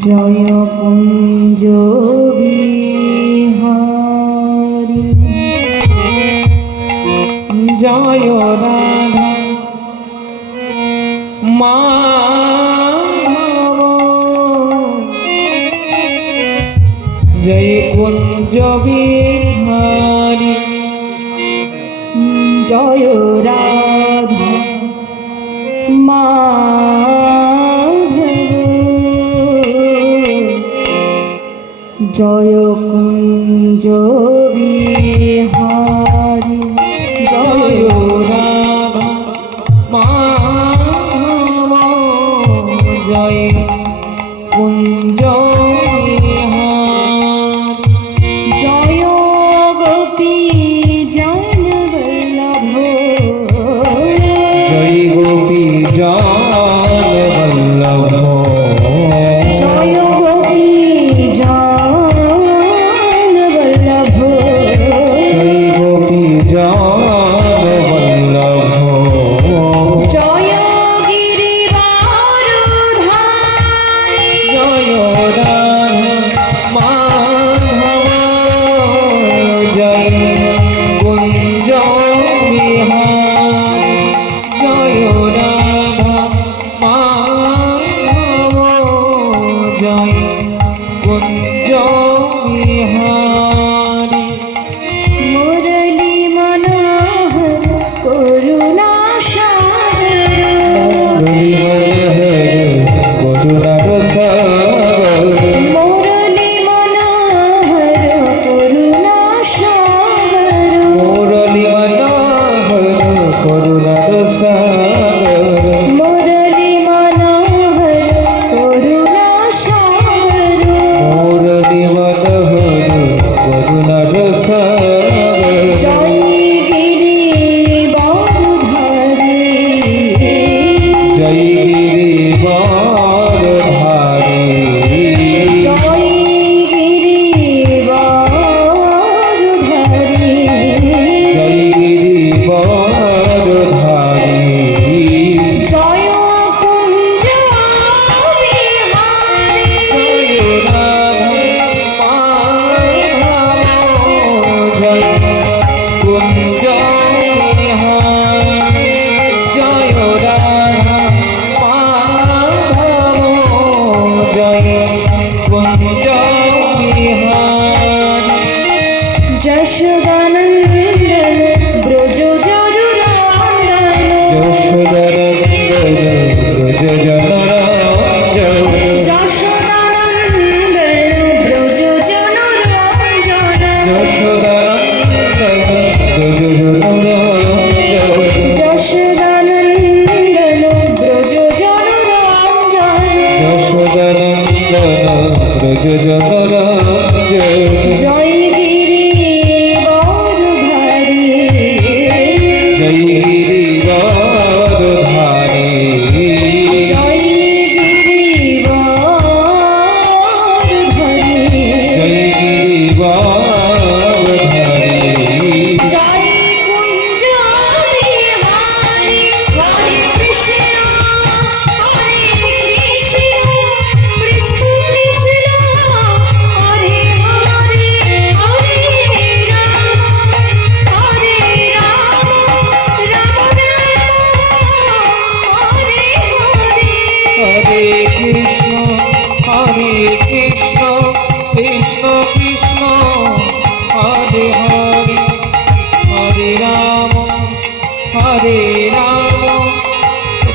জয় কুঞ্জ বিহারি। জয় রাধা। মা জয় কুঞ্জ বিহারি। জয় রাধা। জয় কুঞ্জবী